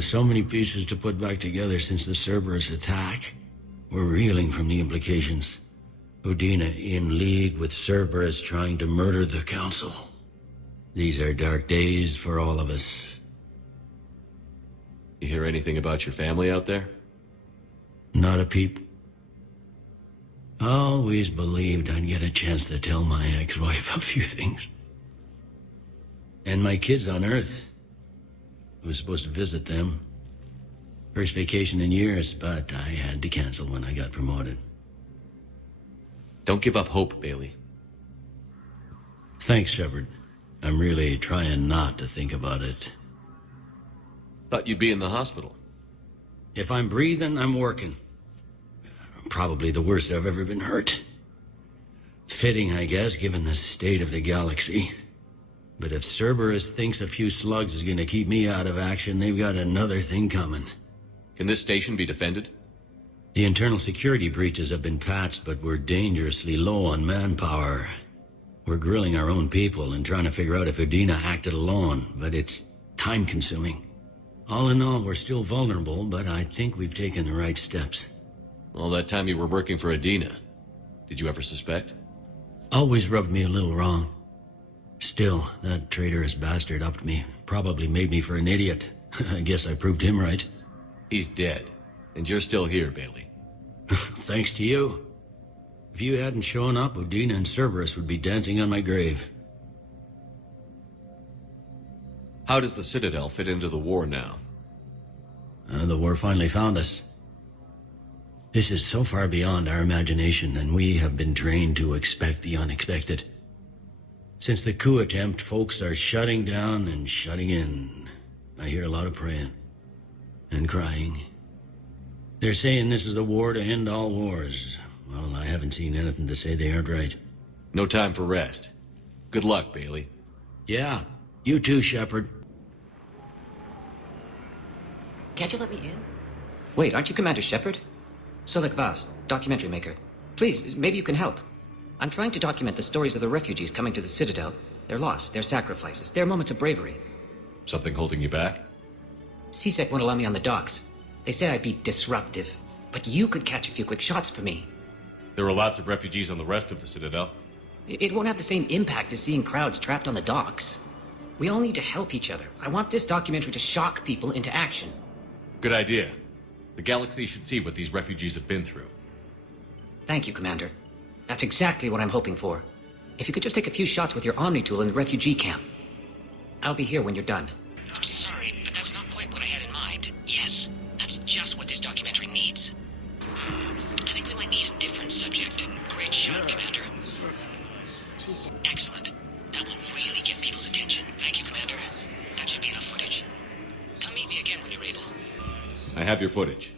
So many pieces to put back together since the Cerberus attack. We're reeling from the implications. Udina in league with Cerberus trying to murder the Council. These are dark days for all of us. You hear anything about your family out there? Not a peep. Always believed I'd get a chance to tell my ex-wife a few things. And my kids on Earth. I was supposed to visit them. First vacation in years, but I had to cancel when I got promoted. Don't give up hope, Bailey. Thanks, Shepard. I'm really trying not to think about it. Thought you'd be in the hospital. If I'm breathing, I'm working. Probably the worst I've ever been hurt. Fitting, I guess, given the state of the galaxy. But if Cerberus thinks a few slugs is gonna keep me out of action, they've got another thing coming. Can this station be defended? The internal security breaches have been patched, but we're dangerously low on manpower. We're grilling our own people and trying to figure out if Udina acted alone, but it's time-consuming. All in all, we're still vulnerable, but I think we've taken the right steps. All that time you were working for Udina, did you ever suspect? Always rubbed me a little wrong. Still, that traitorous bastard upped me. Probably made me for an idiot. I guess I proved him right. He's dead, and you're still here, Bailey. Thanks to you. If you hadn't shown up, Udina and Cerberus would be dancing on my grave. How does the Citadel fit into the war now? The war finally found us. This is so far beyond our imagination, and we have been trained to expect the unexpected. Since the coup attempt, folks are shutting down and shutting in. I hear a lot of praying. And crying. They're saying this is the war to end all wars. Well, I haven't seen anything to say they aren't right. No time for rest. Good luck, Bailey. Yeah, you too, Shepard. Can't you let me in? Wait, aren't you Commander Shepard? Solik Vast, documentary maker. Please, maybe you can help. I'm trying to document the stories of the refugees coming to the Citadel. Their loss, their sacrifices, their moments of bravery. Something holding you back? CSEC won't allow me on the docks. They say I'd be disruptive. But you could catch a few quick shots for me. There are lots of refugees on the rest of the Citadel. It won't have the same impact as seeing crowds trapped on the docks. We all need to help each other. I want this documentary to shock people into action. Good idea. The galaxy should see what these refugees have been through. Thank you, Commander. That's exactly what I'm hoping for. If you could just take a few shots with your Omni tool in the refugee camp. I'll be here when you're done. I'm sorry, but that's not quite what I had in mind. Yes, that's just what this documentary needs. I think we might need a different subject. Great shot, Commander. Excellent. That will really get people's attention. Thank you, Commander. That should be enough footage. Come meet me again when you're able. I have your footage.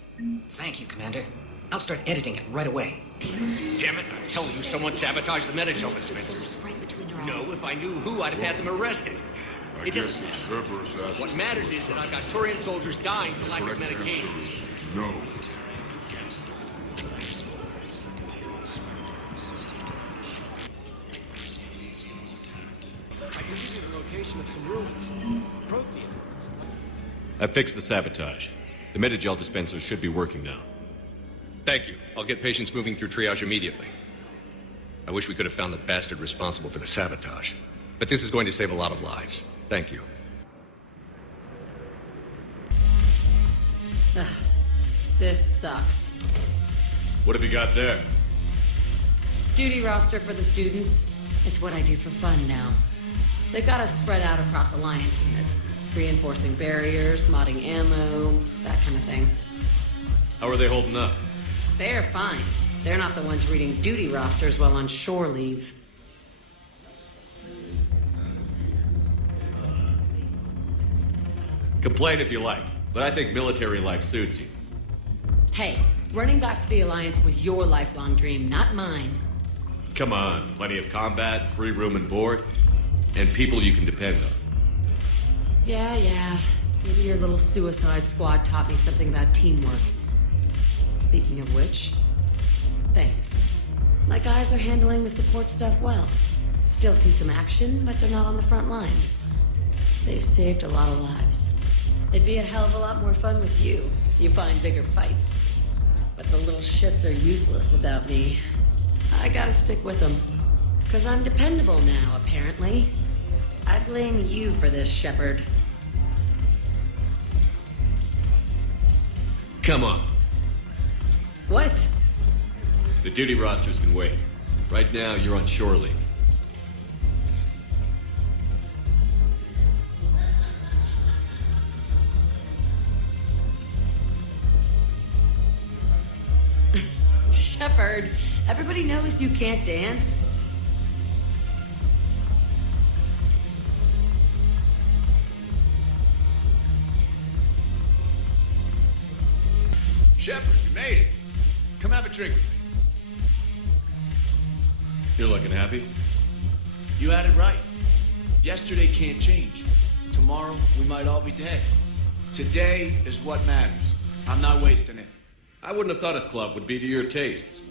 Thank you, Commander. I'll start editing it right away. Damn it, I'm telling you, someone sabotaged the Metagel dispensers. No, if I knew who, I'd have had them arrested. It doesn't matter. What matters is that I've got Turian soldiers dying for lack of medication. No. I can give you the location of some ruins. Prothean. I fixed the sabotage. The Metagel dispensers should be working now. Thank you. I'll get patients moving through triage immediately. I wish we could have found the bastard responsible for the sabotage. But this is going to save a lot of lives. Thank you. This sucks. What have you got there? Duty roster for the students. It's what I do for fun now. They've got us spread out across Alliance units. Reinforcing barriers, modding ammo, that kind of thing. How are they holding up? They're fine. They're not the ones reading duty rosters while on shore leave. Complain if you like, but I think military life suits you. Hey, running back to the Alliance was your lifelong dream, not mine. Come on, plenty of combat, free room and board, and people you can depend on. Yeah. Maybe your little suicide squad taught me something about teamwork. Speaking of which, thanks. My guys are handling the support stuff well. Still see some action, but they're not on the front lines. They've saved a lot of lives. It'd be a hell of a lot more fun with you. You find bigger fights. But the little shits are useless without me. I gotta stick with them. 'Cause I'm dependable now, apparently. I blame you for this, Shepard. Come on. What? The duty rosters can wait. Right now, you're on shore leave. Shepard, everybody knows you can't dance. Shepard, you made it. Come have a drink with me. You're looking happy? You had it right. Yesterday can't change. Tomorrow, we might all be dead. Today is what matters. I'm not wasting it. I wouldn't have thought a club would be to your tastes.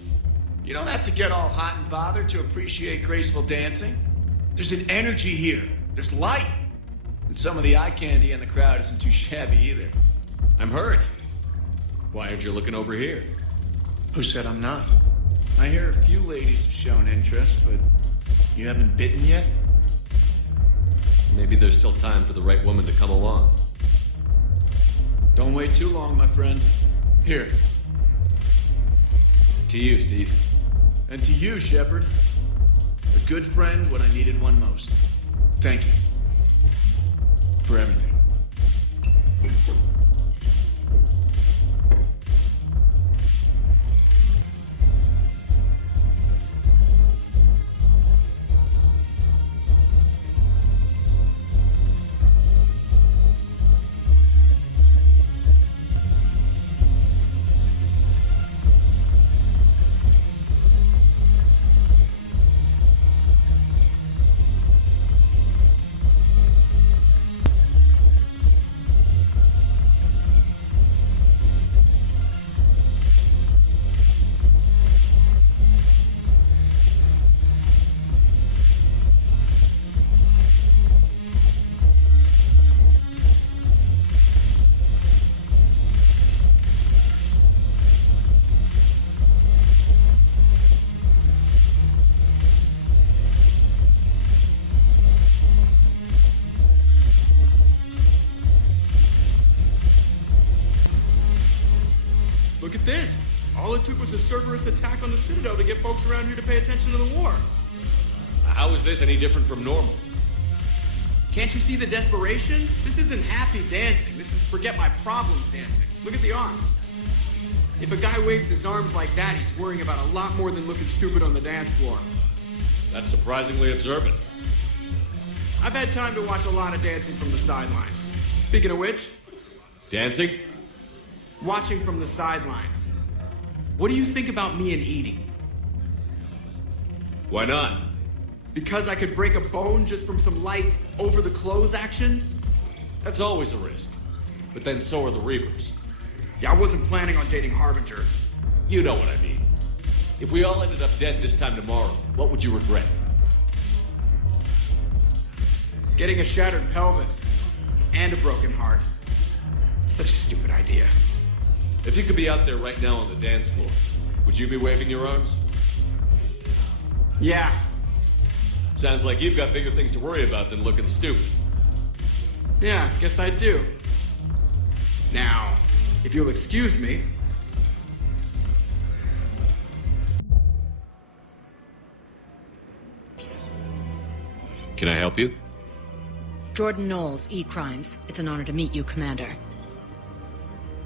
You don't have to get all hot and bothered to appreciate graceful dancing. There's an energy here. There's life. And some of the eye candy in the crowd isn't too shabby either. I'm hurt. Why aren't you looking over here? Who said I'm not? I hear a few ladies have shown interest, but you haven't bitten yet? Maybe there's still time for the right woman to come along. Don't wait too long, my friend. Here. To you, Steve. And to you, Shepard. A good friend when I needed one most. Thank you. For everything. Look at this. All it took was a Cerberus attack on the Citadel to get folks around here to pay attention to the war. How is this any different from normal? Can't you see the desperation? This isn't happy dancing. This is forget my problems dancing. Look at the arms. If a guy waves his arms like that, he's worrying about a lot more than looking stupid on the dance floor. That's surprisingly observant. I've had time to watch a lot of dancing from the sidelines. Speaking of which, Dancing? watching from the sidelines. What do you think about me and eating? Why not? Because I could break a bone just from some light over-the-clothes action? That's always a risk. But then so are the Reapers. Yeah, I wasn't planning on dating Harbinger. You know what I mean. If we all ended up dead this time tomorrow, what would you regret? Getting a shattered pelvis and a broken heart. Such a stupid idea. If you could be out there right now on the dance floor, would you be waving your arms? Yeah, Sounds like you've got bigger things to worry about than looking stupid. yeah, guess I do. Now, if you'll excuse me. Can I help you? Jordan Knowles, E-Crimes. It's an honor to meet you, Commander.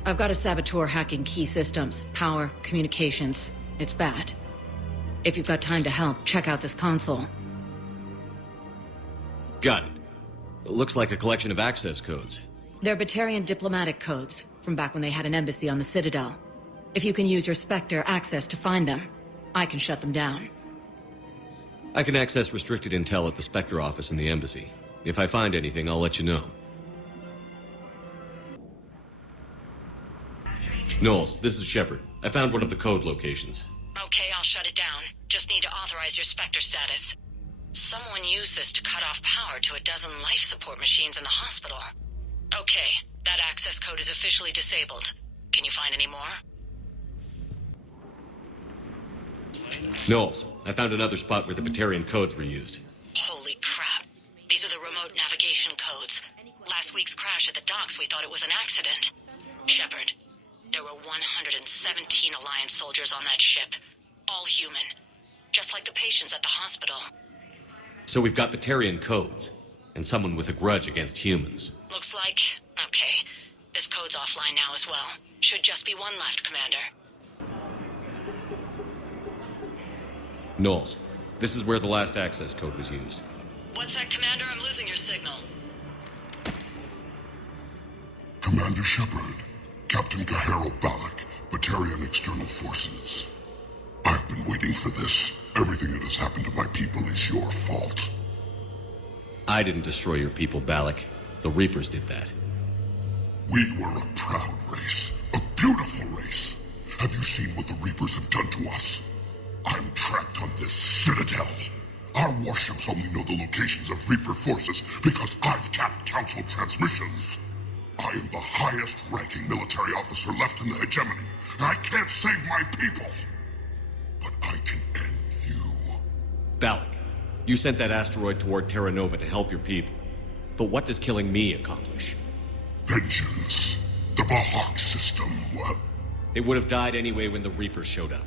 I've got a saboteur hacking key systems, power, communications. It's bad. If you've got time to help, check out this console. Got it. It looks like a collection of access codes. They're Batarian diplomatic codes, from back when they had an embassy on the Citadel. If you can use your Spectre access to find them, I can shut them down. I can access restricted intel at the Spectre office in the embassy. If I find anything, I'll let you know. Knowles, this is Shepard. I found one of the code locations. Okay, I'll shut it down. Just need to authorize your Spectre status. Someone used this to cut off power to a dozen life support machines in the hospital. Okay, That access code is officially disabled. Can you find any more? Knowles, I found another spot where the Batarian codes were used. Holy crap. These are the remote navigation codes. Last week's crash at the docks, we thought it was an accident. Shepard, there were 117 Alliance soldiers on that ship. All human. Just like the patients at the hospital. So we've got Batarian codes, and someone with a grudge against humans. Looks like... Okay. This code's offline now as well. Should just be one left, Commander. Knowles, this is where the last access code was used. What's that, Commander? I'm losing your signal. Commander Shepard, Captain Gahero Balak, Batarian External Forces. I've been waiting for this. Everything that has happened to my people is your fault. I didn't destroy your people, Balak. The Reapers did that. We were a proud race, a beautiful race. Have you seen what the Reapers have done to us? I'm trapped on this citadel. Our warships only know the locations of Reaper forces because I've tapped Council transmissions. I am the highest-ranking military officer left in the hegemony, and I can't save my people. But I can end you. Balak, you sent that asteroid toward Terra Nova to help your people. But what does killing me accomplish? Vengeance. The Bahak system, what? They would have died anyway when the Reapers showed up.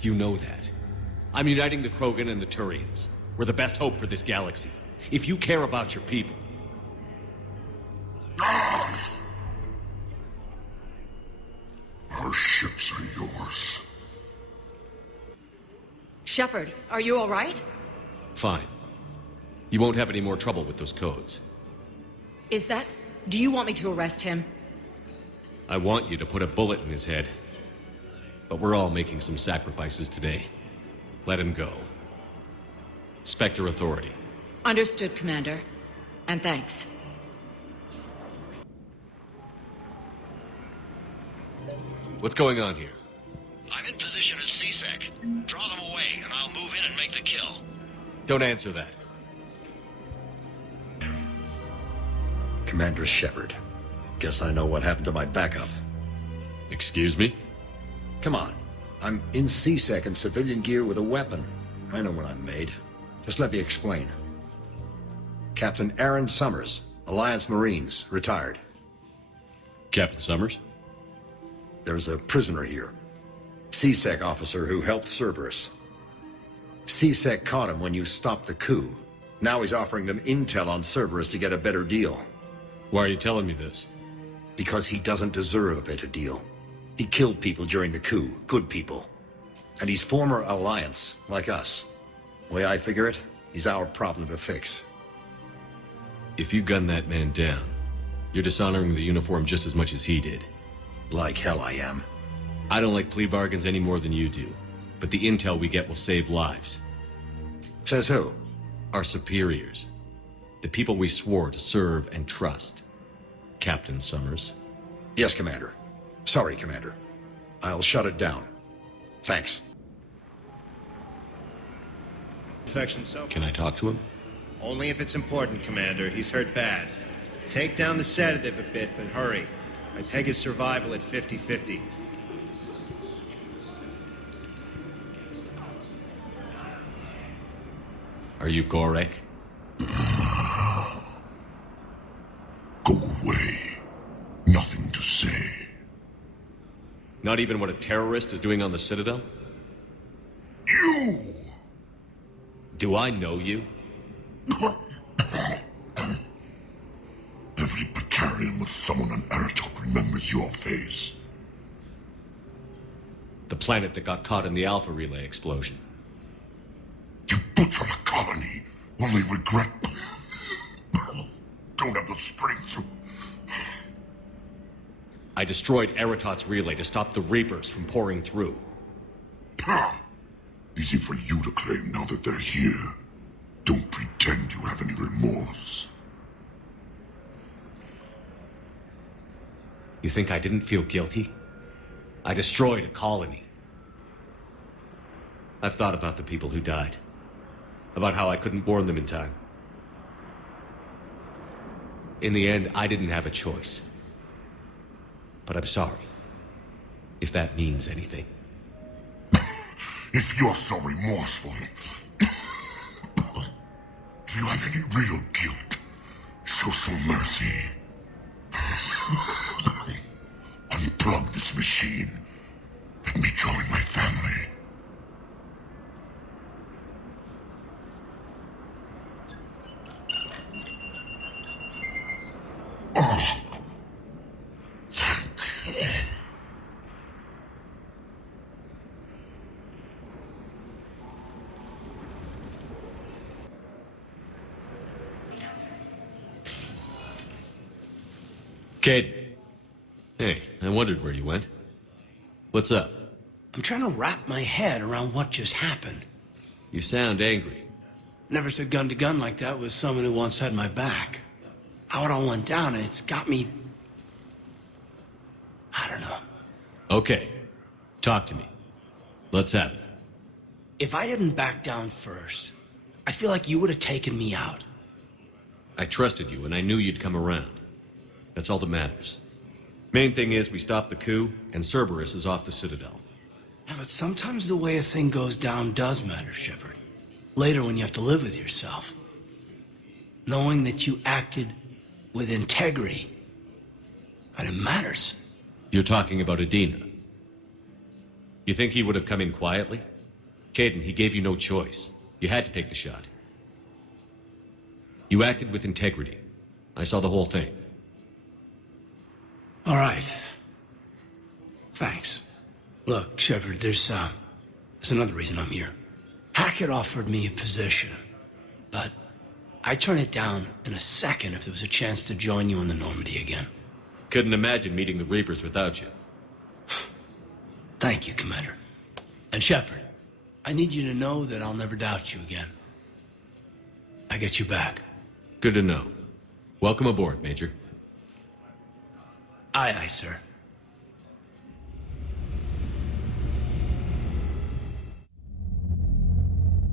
You know that. I'm uniting the Krogan and the Turians. We're the best hope for this galaxy. If you care about your people... Ah! Our ships are yours. Shepard, are you all right? Fine. You won't have any more trouble with those codes. Is that... Do you want me to arrest him? I want you to put a bullet in his head. But we're all making some sacrifices today. Let him go. Spectre Authority. Understood, Commander. And thanks. What's going on here? I'm in position at CSEC. Draw them away, and I'll move in and make the kill. Don't answer that. Commander Shepard. Guess I know what happened to my backup. Excuse me? Come on. I'm in CSEC in civilian gear with a weapon. I know what I'm made. Just let me explain. Captain Aaron Summers, Alliance Marines, retired. Captain Summers? There's a prisoner here. CSEC officer who helped Cerberus. CSEC caught him when you stopped the coup. Now he's offering them intel on Cerberus to get a better deal. Why are you telling me this? Because he doesn't deserve a better deal. He killed people during the coup, good people. And he's former Alliance, like us. The way I figure it, he's our problem to fix. If you gun that man down, you're dishonoring the uniform just as much as he did. Like hell I am. I don't like plea bargains any more than you do, but the intel we get will save lives. Says who? Our superiors. The people we swore to serve and trust. Captain Summers. Yes, Commander. Sorry, Commander. I'll shut it down. Thanks. Infection so Can I talk to him? Only if it's important, Commander. He's hurt bad. Take down the sedative a bit, but hurry. I peg his survival at 50-50. Are you Gorek? Go away. Nothing to say. Not even what a terrorist is doing on the Citadel? You! Do I know you? Every Batarian with someone on Aratok remembers your face. The planet that got caught in the Alpha Relay explosion. You butchered a colony, only regret. Don't have the strength to... I destroyed Eratot's relay to stop the Reapers from pouring through. Easy for you to claim now that they're here. Don't pretend you have any remorse. You think I didn't feel guilty? I destroyed a colony. I've thought about the people who died. About how I couldn't warn them in time. In the end, I didn't have a choice. but I'm sorry. If that means anything. If you're so remorseful, do you have any real guilt? Show some mercy. Unplug this machine. Let me join my family. Oh. Thank you. Kate. Hey, I wondered where you went. What's up? I'm trying to wrap my head around what just happened. You sound angry. Never stood gun to gun like that with someone who once had my back. How it all went down, it's got me... I don't know. Okay. Talk to me. Let's have it. If I hadn't backed down first, I feel like you would have taken me out. I trusted you, and I knew you'd come around. That's all that matters. Main thing is we stopped the coup, and Cerberus is off the Citadel. Yeah, but sometimes the way a thing goes down does matter, Shepard. Later when you have to live with yourself. Knowing that you acted with integrity, and it matters. You're talking about Adina. You think he would have come in quietly? Caden, he gave you no choice. You had to take the shot. You acted with integrity. I saw the whole thing. All right. Thanks. Look, Shepard, there's another reason I'm here. Hackett offered me a position, but I'd turn it down in a second if there was a chance to join you in the Normandy again. Couldn't imagine meeting the Reapers without you. Thank you, Commander. And Shepard, I need you to know that I'll never doubt you again. I get you back. Good to know. Welcome aboard, Major. Aye, aye, sir.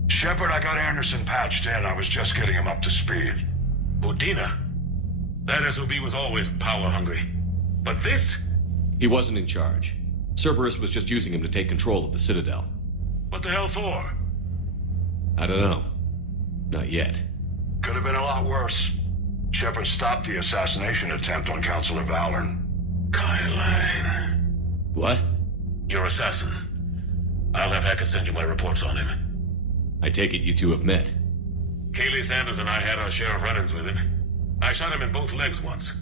Shepard, I got Anderson patched in. I was just getting him up to speed. Udina? That SOB was always power-hungry. But this? He wasn't in charge. Cerberus was just using him to take control of the Citadel. What the hell for? I don't know. Not yet. Could have been a lot worse. Shepard stopped the assassination attempt on Councilor Valorn. Kai Lang. What? Your assassin. I'll have Hackett send you my reports on him. I take it you two have met. Kaylee Sanders and I had our share of run-ins with him. I shot him in both legs once.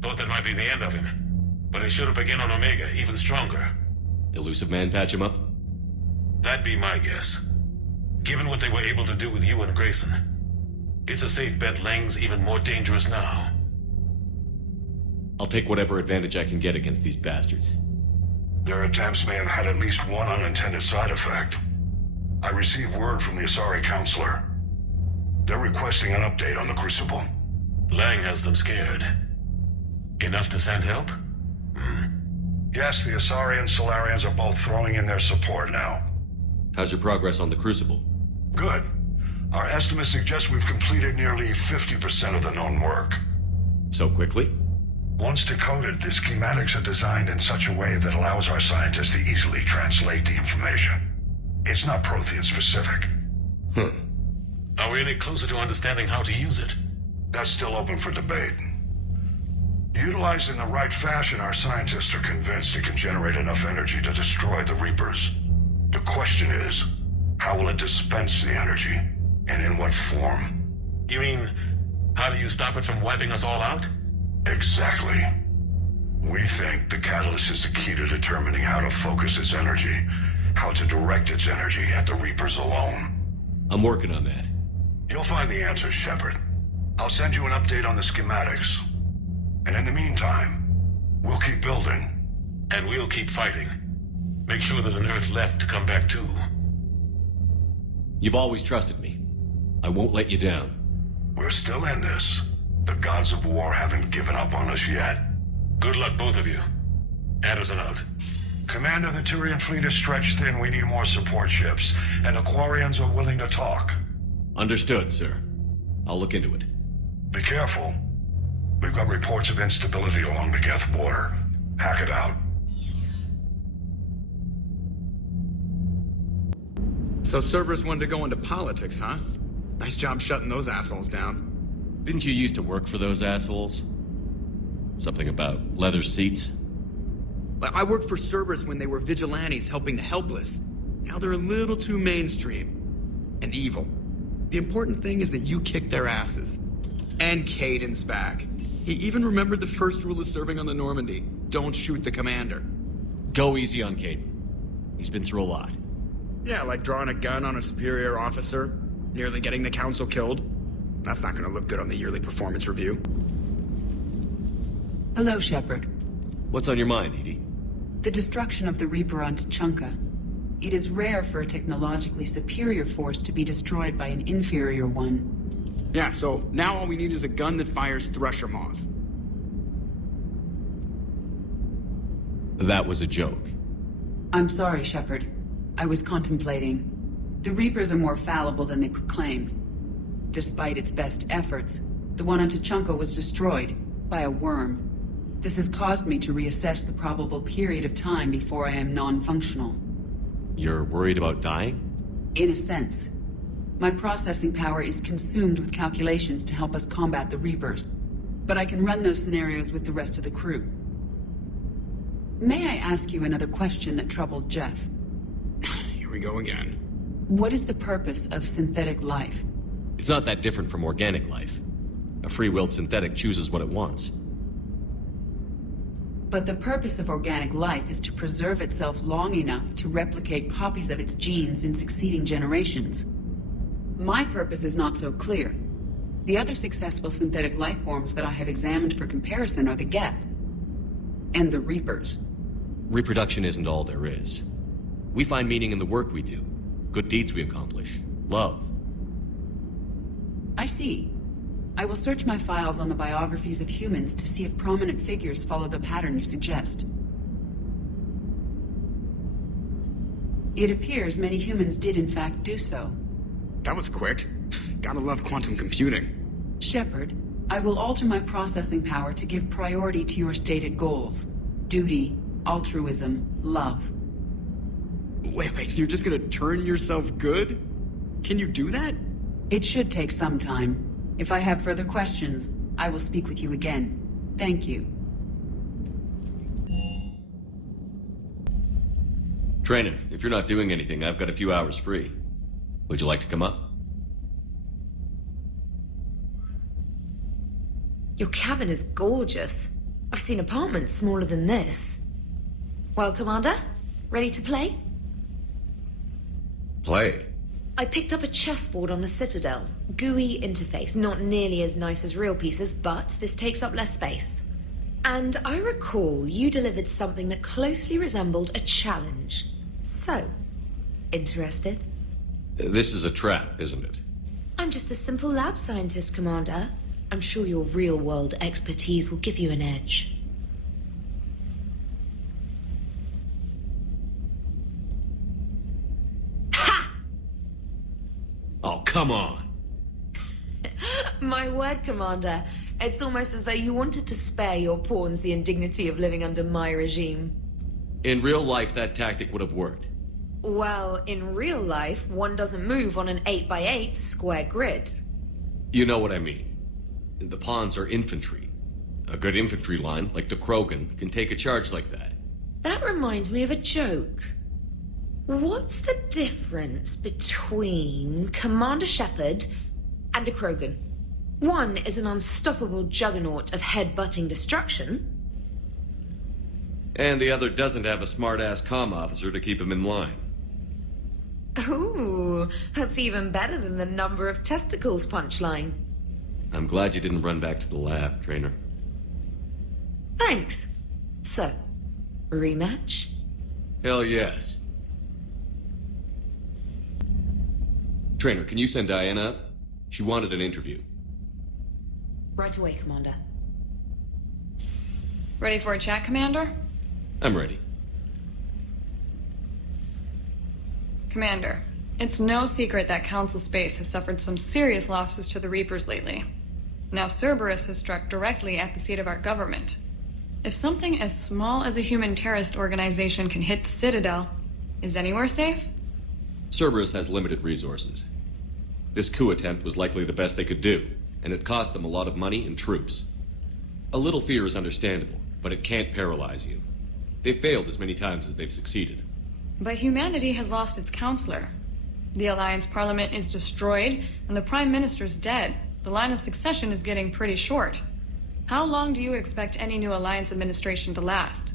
Thought that might be the end of him. But he showed up again on Omega, even stronger. Elusive Man patch him up? That'd be my guess. Given what they were able to do with you and Grayson, it's a safe bet Lang's even more dangerous now. I'll take whatever advantage I can get against these bastards. Their attempts may have had at least one unintended side effect. I received word from the Asari Councilor. They're requesting an update on the Crucible. Lang has them scared. Enough to send help? Yes, the Asari and Solarians are both throwing in their support now. How's your progress on the Crucible? Good. Our estimates suggest we've completed nearly 50% of the known work. So quickly? Once decoded, the schematics are designed in such a way that allows our scientists to easily translate the information. It's not Prothean specific. Are we any closer to understanding how to use it? That's still open for debate. Utilized in the right fashion, our scientists are convinced it can generate enough energy to destroy the Reapers. The question is, how will it dispense the energy? And in what form? You mean, how do you stop it from wiping us all out? Exactly. We think the catalyst is the key to determining how to focus its energy, how to direct its energy at the Reapers alone. I'm working on that. You'll find the answers, Shepard. I'll send you an update on the schematics. And in the meantime, we'll keep building. And we'll keep fighting. Make sure there's an Earth left to come back to. You've always trusted me. I won't let you down. We're still in this. The gods of war haven't given up on us yet. Good luck, both of you. Anderson out. Commander, the Tyrian fleet is stretched thin. We need more support ships. And the Quarians are willing to talk. Understood, sir. I'll look into it. Be careful. We've got reports of instability along the Geth border. Hack it out. So Cerberus wanted to go into politics, huh? Nice job shutting those assholes down. Didn't you used to work for those assholes? Something about leather seats? I worked for Cerberus when they were vigilantes helping the helpless. Now they're a little too mainstream. And evil. The important thing is that you kicked their asses. And Caden's back. He even remembered the first rule of serving on the Normandy. Don't shoot the commander. Go easy on Caden. He's been through a lot. Yeah, like drawing a gun on a superior officer, nearly getting the council killed. That's not gonna look good on the yearly performance review. Hello, Shepard. What's on your mind, Edie? The destruction of the Reaper on Tuchanka. It is rare for a technologically superior force to be destroyed by an inferior one. Yeah, so now all we need is a gun that fires Thresher Maws. That was a joke. I'm sorry, Shepard. I was contemplating. The Reapers are more fallible than they proclaim. Despite its best efforts, the one on Tuchanka was destroyed by a worm. This has caused me to reassess the probable period of time before I am non-functional. You're worried about dying? In a sense. My processing power is consumed with calculations to help us combat the Reapers. But I can run those scenarios with the rest of the crew. May I ask you another question that troubled Jeff? Here we go again. What is the purpose of synthetic life? It's not that different from organic life. A free-willed synthetic chooses what it wants. But the purpose of organic life is to preserve itself long enough to replicate copies of its genes in succeeding generations. My purpose is not so clear. The other successful synthetic life forms that I have examined for comparison are the Geth and the Reapers. Reproduction isn't all there is. We find meaning in the work we do, good deeds we accomplish, love. I see. I will search my files on the biographies of humans to see if prominent figures follow the pattern you suggest. It appears many humans did in fact do so. That was quick. Gotta love quantum computing. Shepard, I will alter my processing power to give priority to your stated goals. Duty, altruism, love. Wait, you're just gonna turn yourself good? Can you do that? It should take some time. If I have further questions, I will speak with you again. Thank you. Trainer, if you're not doing anything, I've got a few hours free. Would you like to come up? Your cabin is gorgeous. I've seen apartments smaller than this. Well, Commander, ready to play? Play? I picked up a chessboard on the Citadel. GUI interface, not nearly as nice as real pieces, but this takes up less space. And I recall you delivered something that closely resembled a challenge. So, interested? This is a trap, isn't it? I'm just a simple lab scientist, Commander. I'm sure your real-world expertise will give you an edge. Oh, come on! My word, Commander. It's almost as though you wanted to spare your pawns the indignity of living under my regime. In real life, that tactic would have worked. Well, in real life, one doesn't move on an 8x8 square grid. You know what I mean. The pawns are infantry. A good infantry line, like the Krogan, can take a charge like that. That reminds me of a joke. What's the difference between Commander Shepard and a Krogan? One is an unstoppable juggernaut of head-butting destruction. And the other doesn't have a smart-ass comm officer to keep him in line. Ooh, that's even better than the number of testicles punchline. I'm glad you didn't run back to the lab, Trainer. Thanks. So, rematch? Hell yes. Trainer, can you send Diana up? She wanted an interview. Right away, Commander. Ready for a chat, Commander? I'm ready. Commander, it's no secret that Council Space has suffered some serious losses to the Reapers lately. Now Cerberus has struck directly at the seat of our government. If something as small as a human terrorist organization can hit the Citadel, is anywhere safe? Cerberus has limited resources. This coup attempt was likely the best they could do, and it cost them a lot of money and troops. A little fear is understandable, but it can't paralyze you. They've failed as many times as they've succeeded. But humanity has lost its counselor. The Alliance Parliament is destroyed, and the Prime Minister's dead. The line of succession is getting pretty short. How long do you expect any new Alliance administration to last?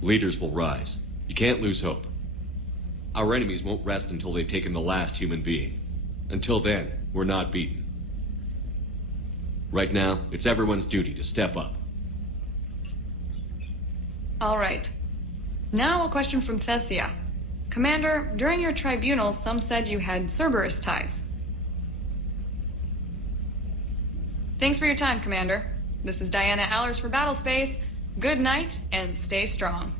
Leaders will rise. You can't lose hope. Our enemies won't rest until they've taken the last human being. Until then, we're not beaten. Right now, it's everyone's duty to step up. All right. Now a question from Thessia. Commander, during your tribunal, some said you had Cerberus ties. Thanks for your time, Commander. This is Diana Allers for Battlespace. Good night, and stay strong.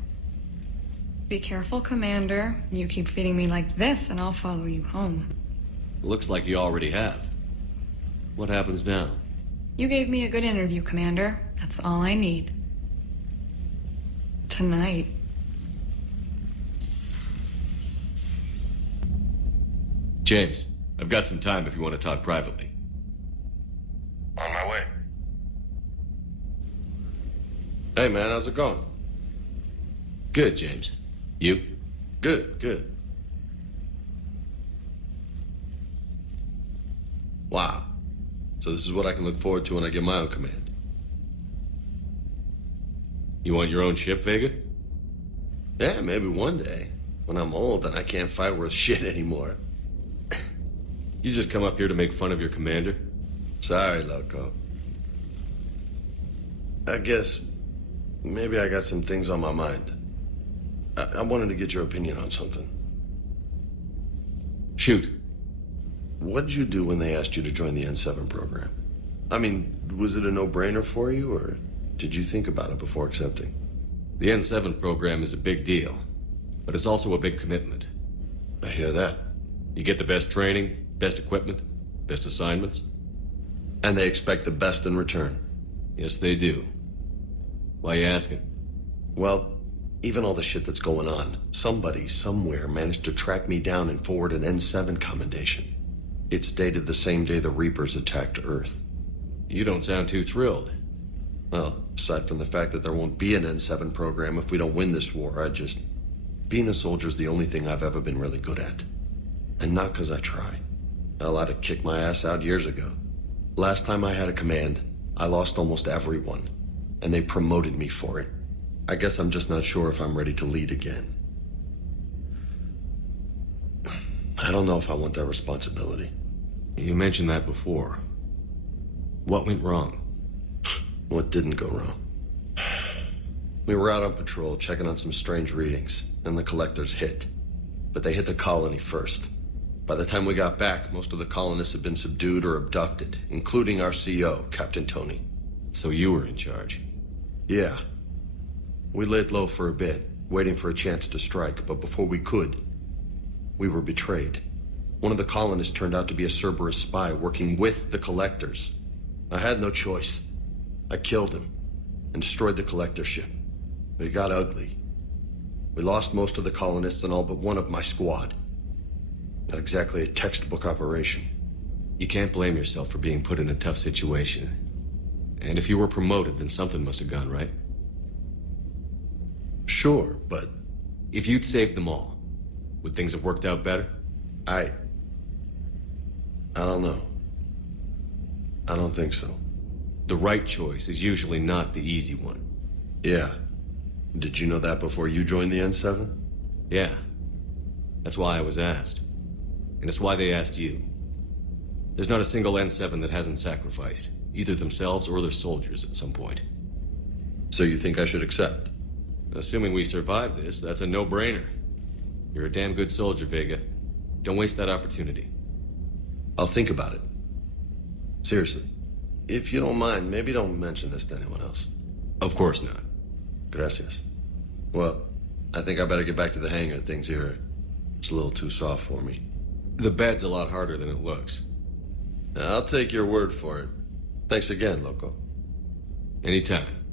Be careful, Commander. You keep feeding me like this, and I'll follow you home. Looks like you already have. What happens now? You gave me a good interview, Commander. That's all I need. Tonight. James, I've got some time if you want to talk privately. On my way. Hey, man, how's it going? Good, James. You? Good, good. Wow. So this is what I can look forward to when I get my own command. You want your own ship, Vega? Yeah, maybe one day. When I'm old and I can't fight worth shit anymore. You just come up here to make fun of your commander? Sorry, Loco. I guess maybe I got some things on my mind. I wanted to get your opinion on something. Shoot. What'd you do when they asked you to join the N7 program? I mean, was it a no-brainer for you, or did you think about it before accepting? The N7 program is a big deal, but it's also a big commitment. I hear that. You get the best training, best equipment, best assignments. And they expect the best in return. Yes, they do. Why you asking? Well, even all the shit that's going on, somebody somewhere managed to track me down and forward an N7 commendation. It's dated the same day the Reapers attacked Earth. You don't sound too thrilled. Well, aside from the fact that there won't be an N7 program if we don't win this war, being a soldier's the only thing I've ever been really good at. And not because I try. Hell, I'd have kicked my ass out years ago. Last time I had a command, I lost almost everyone, and they promoted me for it. I guess I'm just not sure if I'm ready to lead again. I don't know if I want that responsibility. You mentioned that before. What went wrong? What didn't go wrong? We were out on patrol, checking on some strange readings, and the collectors hit. But they hit the colony first. By the time we got back, most of the colonists had been subdued or abducted, including our CO, Captain Tony. So you were in charge? Yeah. We laid low for a bit, waiting for a chance to strike, but before we could, we were betrayed. One of the colonists turned out to be a Cerberus spy working with the collectors. I had no choice. I killed him and destroyed the collector ship. But it got ugly. We lost most of the colonists and all but one of my squad. Not exactly a textbook operation. You can't blame yourself for being put in a tough situation. And if you were promoted, then something must have gone right. Sure, but... If you'd saved them all, would things have worked out better? I don't know. I don't think so. The right choice is usually not the easy one. Yeah. Did you know that before you joined the N7? Yeah. That's why I was asked. And it's why they asked you. There's not a single N7 that hasn't sacrificed, either themselves or their soldiers at some point. So you think I should accept? Assuming we survive this, that's a no-brainer. You're a damn good soldier, Vega. Don't waste that opportunity. I'll think about it. Seriously. If you don't mind, maybe don't mention this to anyone else. Of course not. Gracias. Well, I think I better get back to the hangar. Things here, it's a little too soft for me. The bed's a lot harder than it looks. I'll take your word for it. Thanks again, Loco. Anytime.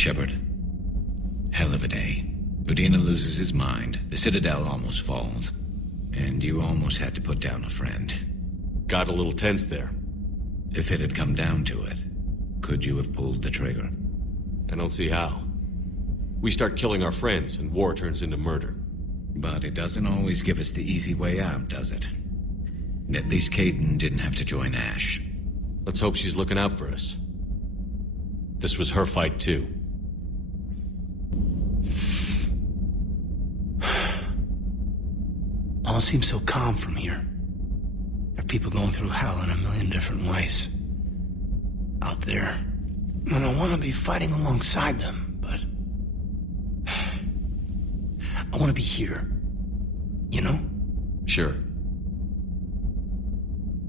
Shepard. Hell of a day. Udina loses his mind, the Citadel almost falls, and you almost had to put down a friend. Got a little tense there. If it had come down to it, could you have pulled the trigger? I don't see how. We start killing our friends, and war turns into murder. But it doesn't always give us the easy way out, does it? At least Kaidan didn't have to join Ash. Let's hope she's looking out for us. This was her fight, too. All seems so calm from here. There are people going through hell in a million different ways. Out there. And I want to be fighting alongside them, but... I want to be here. You know? Sure.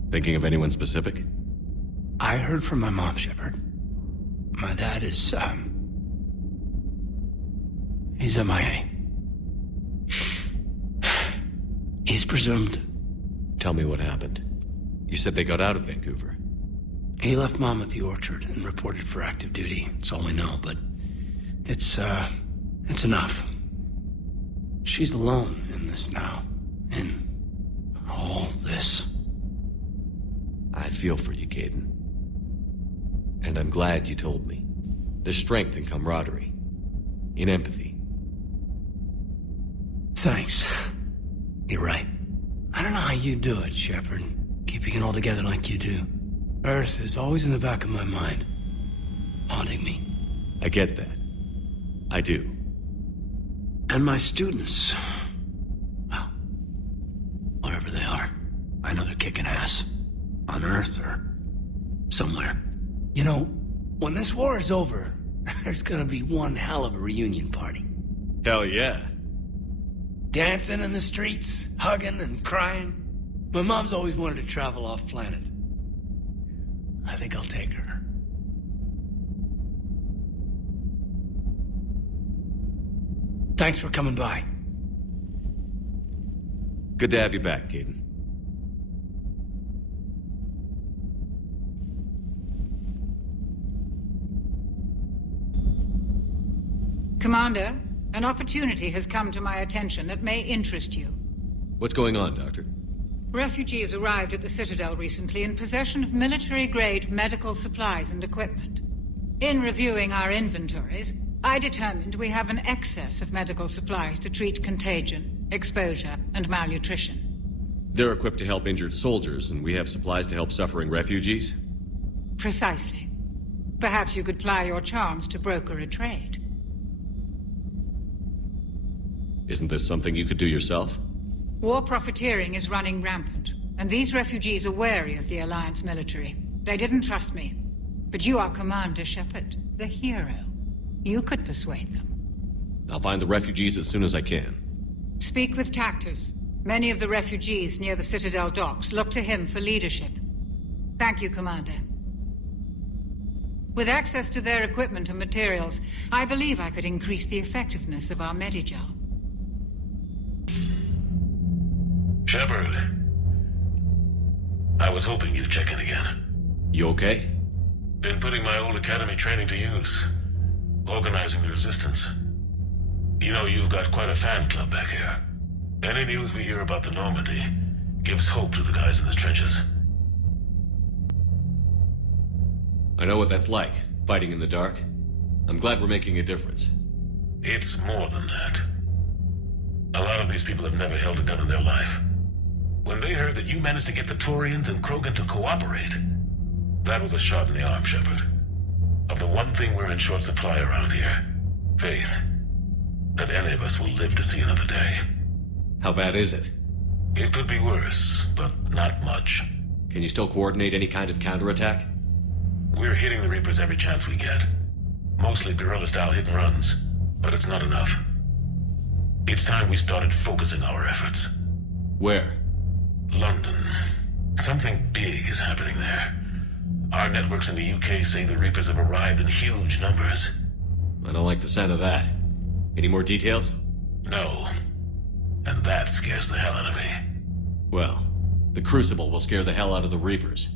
Thinking of anyone specific? I heard from my mom, Shepard. My dad is, he's MIA. He's presumed. Tell me what happened. You said they got out of Vancouver. He left Mom at the orchard and reported for active duty. It's all we know, but it's enough. She's alone in this now. In all this. I feel for you, Kaidan. And I'm glad you told me. There's strength in camaraderie. In empathy. Thanks. You're right. I don't know how you do it, Shepard. Keeping it all together like you do. Earth is always in the back of my mind. Haunting me. I get that. I do. And my students. Well, wherever they are. I know they're kicking ass. On Earth or somewhere. You know, when this war is over, there's gonna be one hell of a reunion party. Hell yeah. Dancing in the streets, hugging and crying. My mom's always wanted to travel off-planet. I think I'll take her. Thanks for coming by. Good to have you back, Kaidan. Commander, an opportunity has come to my attention that may interest you. What's going on, Doctor? Refugees arrived at the Citadel recently in possession of military-grade medical supplies and equipment. In reviewing our inventories, I determined we have an excess of medical supplies to treat contagion, exposure, and malnutrition. They're equipped to help injured soldiers, and we have supplies to help suffering refugees? Precisely. Perhaps you could ply your charms to broker a trade. Isn't this something you could do yourself? War profiteering is running rampant, and these refugees are wary of the Alliance military. They didn't trust me. But you are Commander Shepard, the hero. You could persuade them. I'll find the refugees as soon as I can. Speak with Tactus. Many of the refugees near the Citadel docks look to him for leadership. Thank you, Commander. With access to their equipment and materials, I believe I could increase the effectiveness of our Medigel. Shepard. I was hoping you'd check in again. You okay? Been putting my old academy training to use. Organizing the resistance. You know, you've got quite a fan club back here. Any news we hear about the Normandy gives hope to the guys in the trenches. I know what that's like, fighting in the dark. I'm glad we're making a difference. It's more than that. A lot of these people have never held a gun in their life. When they heard that you managed to get the Turians and Krogan to cooperate, that was a shot in the arm, Shepard. Of the one thing we're in short supply around here, faith. That any of us will live to see another day. How bad is it? It could be worse, but not much. Can you still coordinate any kind of counterattack? We're hitting the Reapers every chance we get. Mostly guerrilla-style hit-and-runs, but it's not enough. It's time we started focusing our efforts. Where? London. Something big is happening there. Our networks in the UK say the Reapers have arrived in huge numbers. I don't like the sound of that. Any more details? No. And that scares the hell out of me. Well, the Crucible will scare the hell out of the Reapers.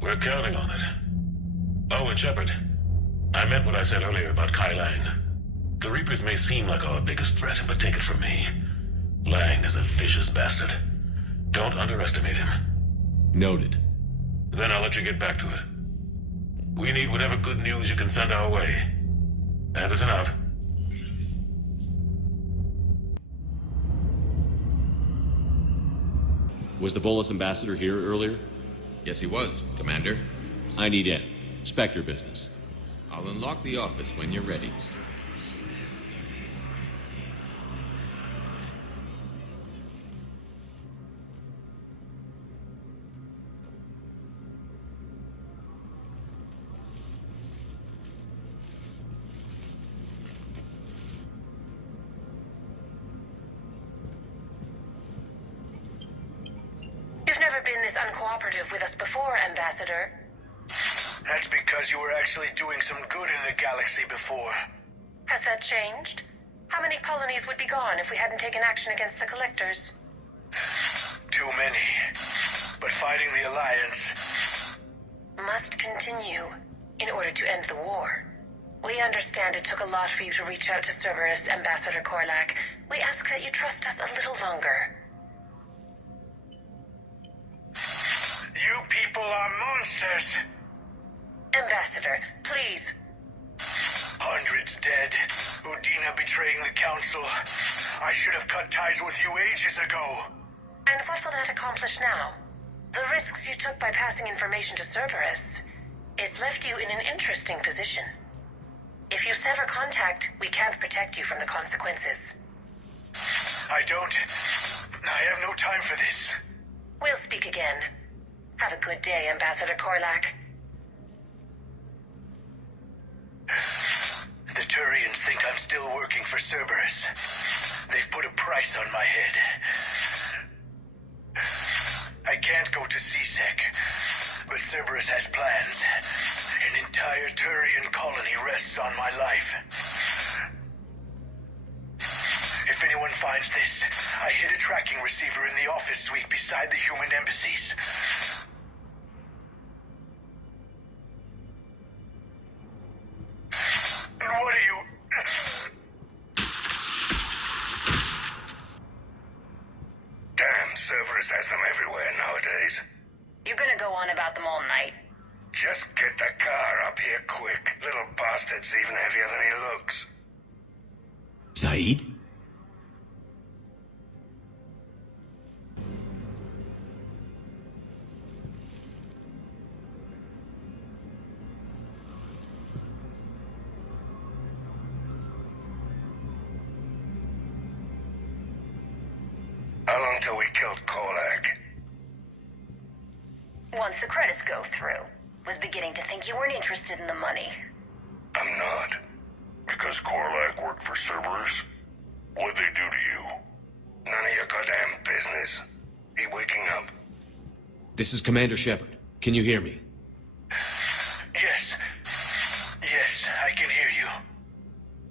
We're counting on it. Oh, and Shepard, I meant what I said earlier about Kai Lang. The Reapers may seem like our biggest threat, but take it from me. Lang is a vicious bastard. Don't underestimate him. Noted. Then I'll let you get back to it. We need whatever good news you can send our way. Anderson out. Was the Volus ambassador here earlier? Yes, he was, Commander. I need in. Spectre business. I'll unlock the office when you're ready. You've never been this uncooperative with us before, Ambassador. That's because you were actually doing some good in the galaxy before. Has that changed? How many colonies would be gone if we hadn't taken action against the Collectors? Too many. But fighting the Alliance... must continue in order to end the war. We understand it took a lot for you to reach out to Cerberus, Ambassador Korlak. We ask that you trust us a little longer. You people are monsters! Ambassador, please. Hundreds dead. Udina betraying the Council. I should have cut ties with you ages ago. And what will that accomplish now? The risks you took by passing information to Cerberus. It's left you in an interesting position. If you sever contact, we can't protect you from the consequences. I have no time for this. We'll speak again. Have a good day, Ambassador Korlak. The Turians think I'm still working for Cerberus. They've put a price on my head. I can't go to CSEC, but Cerberus has plans. An entire Turian colony rests on my life. If anyone finds this, I hid a tracking receiver in the office suite beside the human embassies. What are you... Damn, Cerberus has them everywhere nowadays. You're gonna go on about them all night. Just get the car up here quick. Little bastard's even heavier than he looks. Zaid? How long till we killed Korlak? Once the credits go through. Was beginning to think you weren't interested in the money. I'm not. Because Korlak worked for Cerberus? What'd they do to you? None of your goddamn business. He waking up? This is Commander Shepard. Can you hear me? Yes. Yes, I can hear you.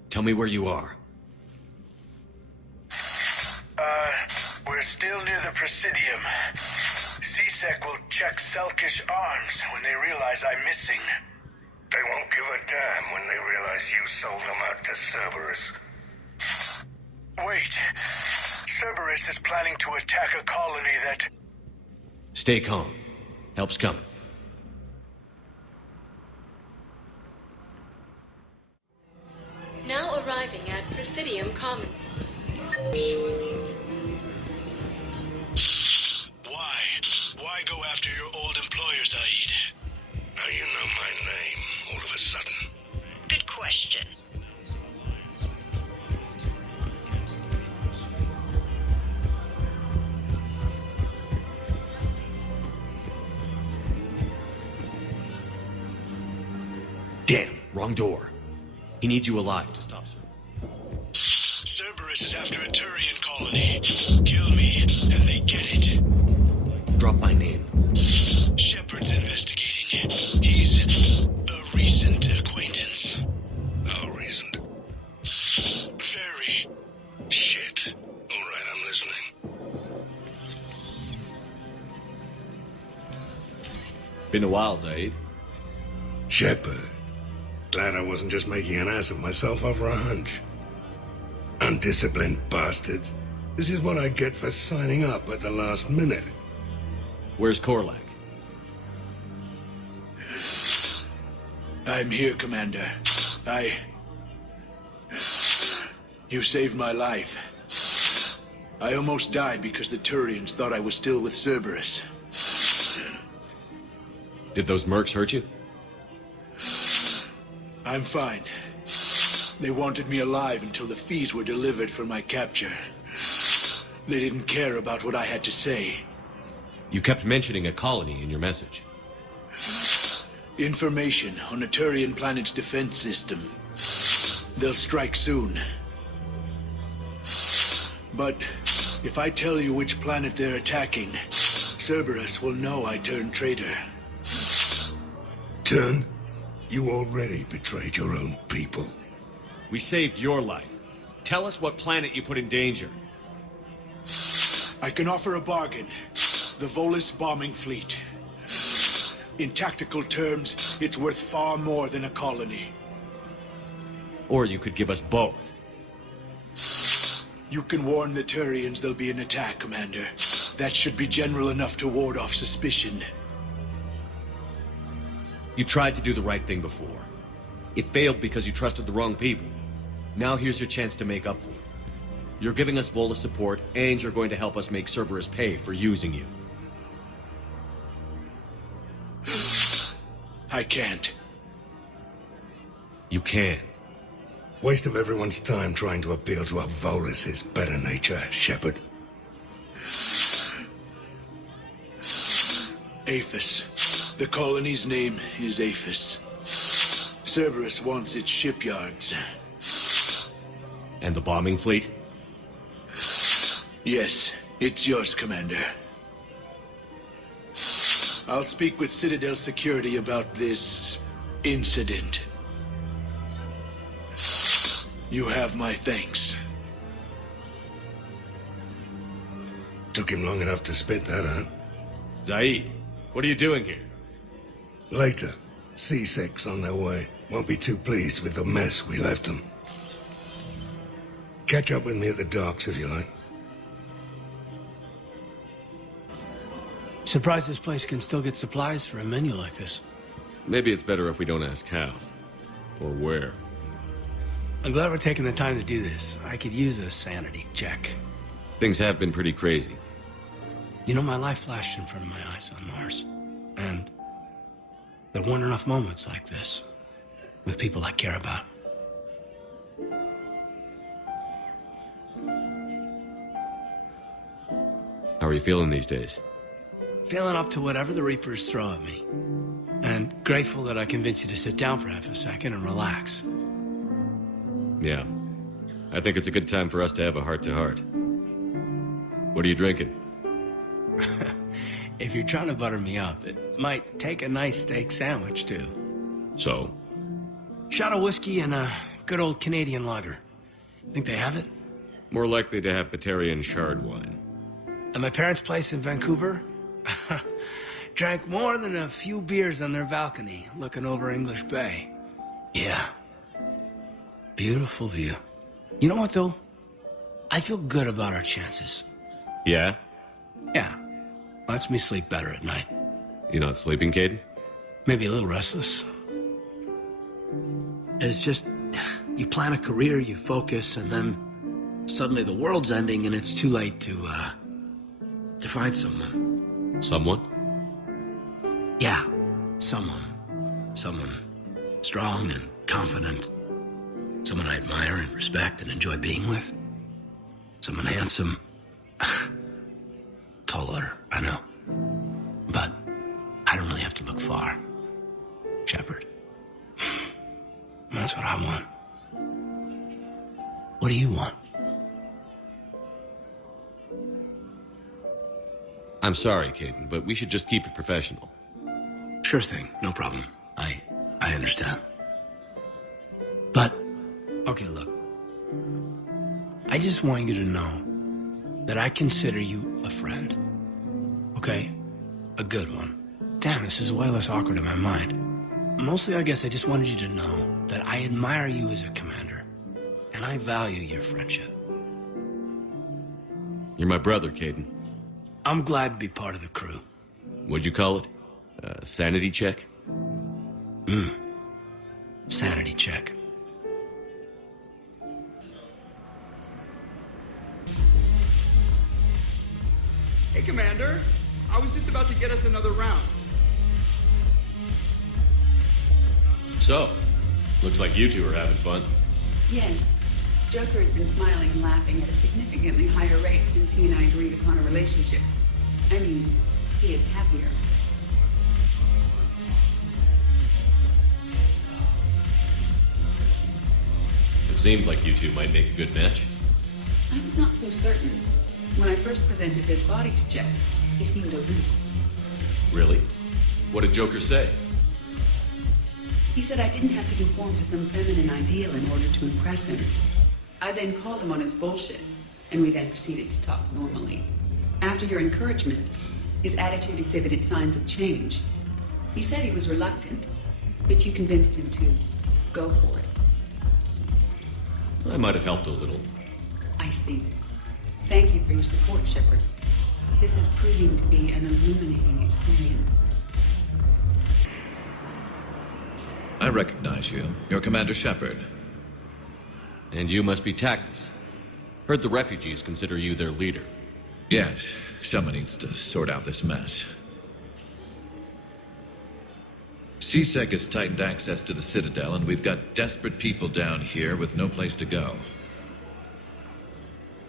Tell me where you are. We're still near the Presidium. CSEC will check Selkish arms when they realize I'm missing. They won't give a damn when they realize you sold them out to Cerberus. Wait. Cerberus is planning to attack a colony that... Stay calm. Help's coming. Now arriving at Presidium Commons. Why go after your old employer, Zaid? Now you know my name, all of a sudden. Good question. Damn, wrong door. He needs you alive to stop, sir. Cerberus is after a Turian colony. Kill me, and they get it. Drop my name. Shepard's investigating. He's a recent acquaintance. How recent? Very. Shit. All right, I'm listening. Been a while, Zaid. Shepard. Glad I wasn't just making an ass of myself over a hunch. Undisciplined bastards. This is what I get for signing up at the last minute. Where's Korlak? I'm here, Commander. You saved my life. I almost died because the Turians thought I was still with Cerberus. Did those mercs hurt you? I'm fine. They wanted me alive until the fees were delivered for my capture. They didn't care about what I had to say. You kept mentioning a colony in your message. Information on a Turian planet's defense system. They'll strike soon. But if I tell you which planet they're attacking, Cerberus will know I turned traitor. Turned? You already betrayed your own people. We saved your life. Tell us what planet you put in danger. I can offer a bargain. The Volus bombing fleet. In tactical terms, it's worth far more than a colony. Or you could give us both. You can warn the Turians there'll be an attack, Commander. That should be general enough to ward off suspicion. You tried to do the right thing before. It failed because you trusted the wrong people. Now here's your chance to make up for it. You're giving us Volus support, and you're going to help us make Cerberus pay for using you. I can't. You can. Waste of everyone's time trying to appeal to a Volus's better nature, Shepard. Aphis. The colony's name is Aphis. Cerberus wants its shipyards. And the bombing fleet? Yes, it's yours, Commander. I'll speak with Citadel Security about this incident. You have my thanks. Took him long enough to spit that out. Zaid, what are you doing here? Later. C6's on their way. Won't be too pleased with the mess we left them. Catch up with me at the docks if you like. Surprised this place can still get supplies for a menu like this. Maybe it's better if we don't ask how. Or where. I'm glad we're taking the time to do this. I could use a sanity check. Things have been pretty crazy. You know, my life flashed in front of my eyes on Mars. And there weren't enough moments like this with people I care about. How are you feeling these days? Feeling up to whatever the Reapers throw at me. And grateful that I convinced you to sit down for half a second and relax. Yeah. I think it's a good time for us to have a heart-to-heart. What are you drinking? If you're trying to butter me up, it might take a nice steak sandwich, too. So? Shot of whiskey and a good old Canadian lager. Think they have it? More likely to have Batarian shard wine. At my parents' place in Vancouver, drank more than a few beers on their balcony, looking over English Bay. Yeah. Beautiful view. You know what, though? I feel good about our chances. Yeah? Yeah. Lets me sleep better at night. You not sleeping, Caden? Maybe a little restless. It's just, you plan a career, you focus, and then suddenly the world's ending and it's too late to find someone. Someone? Yeah, someone. Someone strong and confident. Someone I admire and respect and enjoy being with. Someone handsome. Taller, I know. But I don't really have to look far. Shepard. That's what I want. What do you want? I'm sorry, Caden, but we should just keep it professional. Sure thing, no problem. I understand. But, okay, look. I just want you to know that I consider you a friend. Okay? A good one. Damn, this is way less awkward in my mind. Mostly, I guess I just wanted you to know that I admire you as a commander, and I value your friendship. You're my brother, Caden. I'm glad to be part of the crew. What'd you call it? Sanity check? Sanity check. Hey, Commander. I was just about to get us another round. So, looks like you two are having fun. Yes. Joker has been smiling and laughing at a significantly higher rate since he and I agreed upon a relationship. I mean, he is happier. It seemed like you two might make a good match. I was not so certain. When I first presented his body to Jeff, he seemed aloof. Really? What did Joker say? He said I didn't have to conform to some feminine ideal in order to impress him. I then called him on his bullshit, and we then proceeded to talk normally. After your encouragement, his attitude exhibited signs of change. He said he was reluctant, but you convinced him to go for it. I might have helped a little. I see. Thank you for your support, Shepard. This is proving to be an illuminating experience. I recognize you. You're Commander Shepard. And you must be Tactus. Heard the refugees consider you their leader. Yes, someone needs to sort out this mess. CSEC has tightened access to the Citadel, and we've got desperate people down here with no place to go.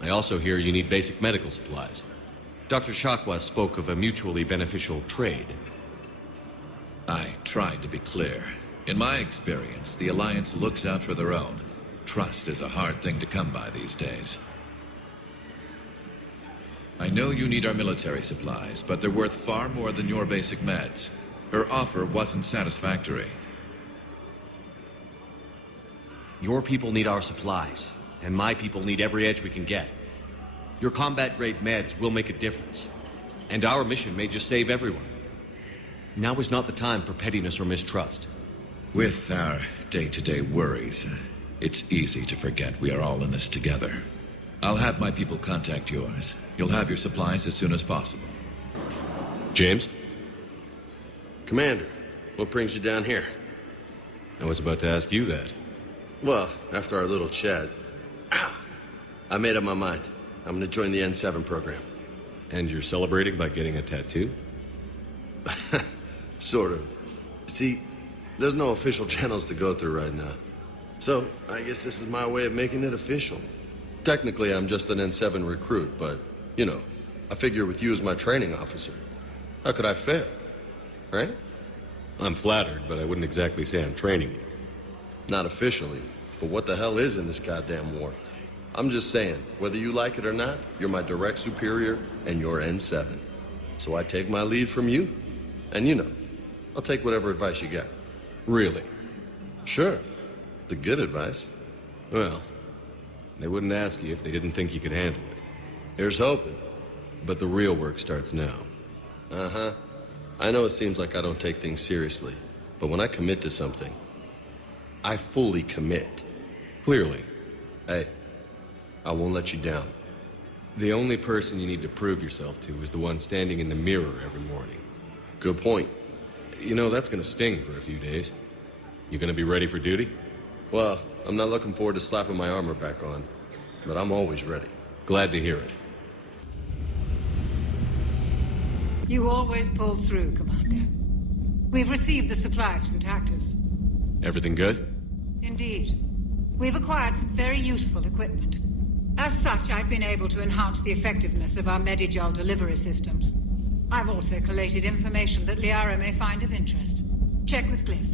I also hear you need basic medical supplies. Dr. Shakwa spoke of a mutually beneficial trade. I tried to be clear. In my experience, the Alliance looks out for their own. Trust is a hard thing to come by these days. I know you need our military supplies, but they're worth far more than your basic meds. Her offer wasn't satisfactory. Your people need our supplies, and my people need every edge we can get. Your combat-grade meds will make a difference, and our mission may just save everyone. Now is not the time for pettiness or mistrust. With our day-to-day worries, it's easy to forget we are all in this together. I'll have my people contact yours. You'll have your supplies as soon as possible. James? Commander, what brings you down here? I was about to ask you that. Well, after our little chat, I made up my mind. I'm gonna join the N7 program. And you're celebrating by getting a tattoo? Sort of. See, there's no official channels to go through right now. So, I guess this is my way of making it official. Technically, I'm just an N7 recruit, but, you know, I figure with you as my training officer, how could I fail? Right? I'm flattered, but I wouldn't exactly say I'm training you. Not officially, but what the hell is in this goddamn war? I'm just saying, whether you like it or not, you're my direct superior, and you're N7. So I take my lead from you, and you know, I'll take whatever advice you got. Really? Sure. The good advice. Well, they wouldn't ask you if they didn't think you could handle it. Here's hoping. But the real work starts now. Uh-huh. I know it seems like I don't take things seriously, but when I commit to something, I fully commit. Clearly. Hey, I won't let you down. The only person you need to prove yourself to is the one standing in the mirror every morning. Good point. You know, that's gonna sting for a few days. You gonna be ready for duty? Well, I'm not looking forward to slapping my armor back on, but I'm always ready. Glad to hear it. You always pull through, Commander. We've received the supplies from Tactus. Everything good? Indeed. We've acquired some very useful equipment. As such, I've been able to enhance the effectiveness of our Medigel delivery systems. I've also collated information that Liara may find of interest. Check with Cliff.